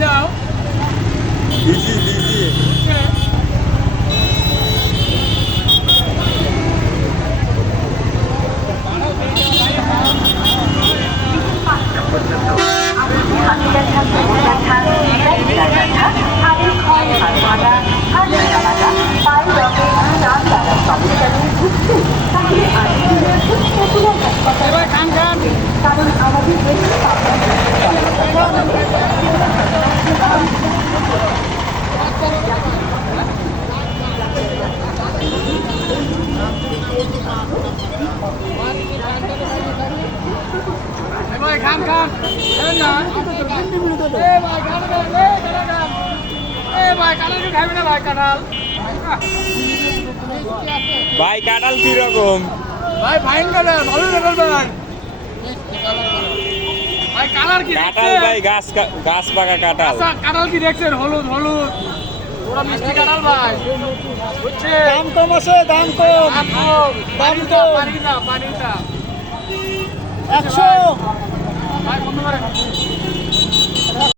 যাও busy busy কারণ আমাদের ভাই খান খান না ভাই খান ভাই কাঁঠাল কি খাবি না ভাই কাঁঠাল ভাই কাঁঠাল কিরকম? ভাই ফাইন কাঁঠাল ভালো কাঁঠাল ভাই ভাই কালার কি কাঁঠাল ভাই গাছ পাকা কাঁঠাল। কাঁঠাল কি দেখছেন হলুদ হলুদ পুরো মিষ্টি কাঁঠাল ভাই বুঝছে দাম কম আছে, দাম কম, দাম কম পানিটা 100 ভাই বন্ধ করে